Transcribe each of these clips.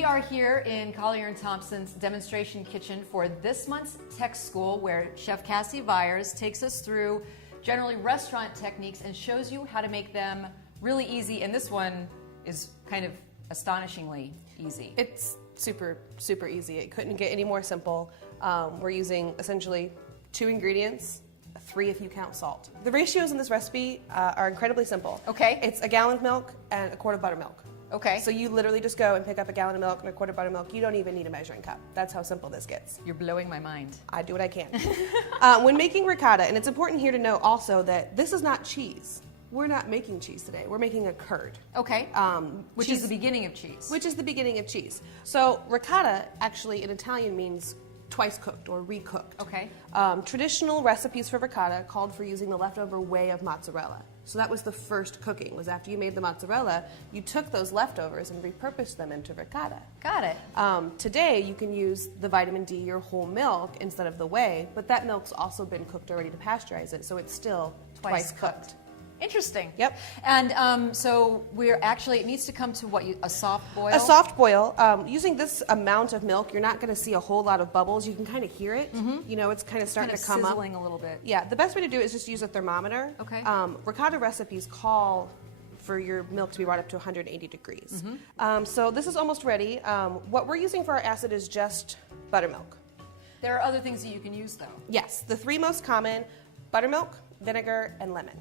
We are here in Collier and Thompson's demonstration kitchen for this month's tech school, where Chef Cassie Byers takes us through generally restaurant techniques and shows you how to make them really easy. And this one is kind of astonishingly easy. It's super, super easy. It couldn't get any more simple. We're using essentially 2 ingredients, 3 if you count salt. The ratios in this recipe are incredibly simple. Okay. It's a gallon of milk and a quart of buttermilk. Okay. So you literally just go and pick up a gallon of milk and a quart of buttermilk. You don't even need a measuring cup. That's how simple this gets. You're blowing my mind. I do what I can. When making ricotta, and it's important here to know also that this is not cheese. We're not making cheese today. We're making a curd. Okay. Which cheese, is the beginning of cheese. Which is the beginning of cheese. So ricotta actually in Italian means twice cooked or recooked. Okay. Traditional recipes for ricotta called for using the leftover whey of mozzarella. So that was the first cooking, was after you made the mozzarella, you took those leftovers and repurposed them into ricotta. Got it. Today you can use the vitamin D or whole milk instead of the whey, but that milk's also been cooked already to pasteurize it, so it's still twice cooked. Interesting. Yep. And so we're actually, it needs to come to what, a soft boil? A soft boil. Using this amount of milk, you're not going to see a whole lot of bubbles. You can kind of hear it. Mm-hmm. You know, it's kind of starting to come up. Sizzling a little bit. Yeah, the best way to do it is just use a thermometer. Okay. Ricotta recipes call for your milk to be brought up to 180 degrees. Mm-hmm. So this is almost ready. What we're using for our acid is just buttermilk. There are other things that you can use, though. Yes, the 3 most common, buttermilk, vinegar, and lemon.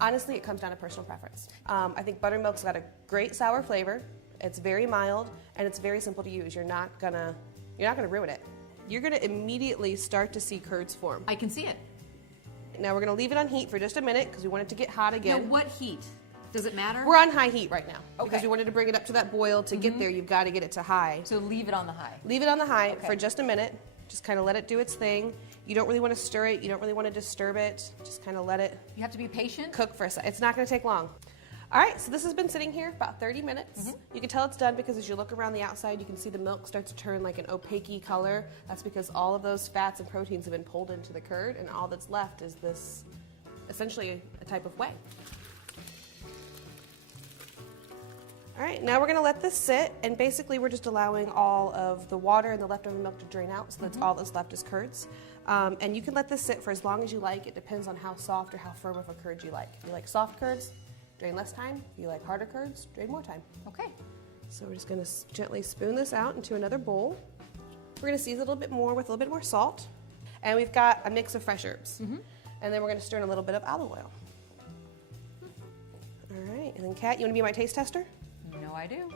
Honestly, it comes down to personal preference. I think buttermilk's got a great sour flavor. It's very mild, and it's very simple to use. You're not gonna ruin it. You're gonna immediately start to see curds form. I can see it. Now we're gonna leave it on heat for just a minute because we want it to get hot again. Now, what heat? Does it matter? We're on high heat right now. Okay. Because we wanted to bring it up to that boil. To get there, you've got to get it to high. So leave it on the high. Leave it on the high Okay. for just a minute. Just kind of let it do its thing. You don't really want to stir it. You don't really want to disturb it. Just kind of let it You have to be patient. cook for a second. It's not going to take long. All right, so this has been sitting here about 30 minutes. You can tell it's done because as you look around the outside, you can see the milk start to turn like an opaque color. That's because all of those fats and proteins have been pulled into the curd, and all that's left is this, essentially a type of whey. All right, now we're gonna let this sit, and basically we're just allowing all of the water and the leftover milk to drain out, so that's all that's left is curds. And you can let this sit for as long as you like. It depends on how soft or how firm of a curd you like. If you like soft curds, drain less time. If you like harder curds, drain more time. Okay. So we're just gonna gently spoon this out into another bowl. We're gonna season a little bit more with a little bit more salt. And we've got a mix of fresh herbs. And then we're gonna stir in a little bit of olive oil. All right, and then Kat, you wanna be my taste tester? No, I do.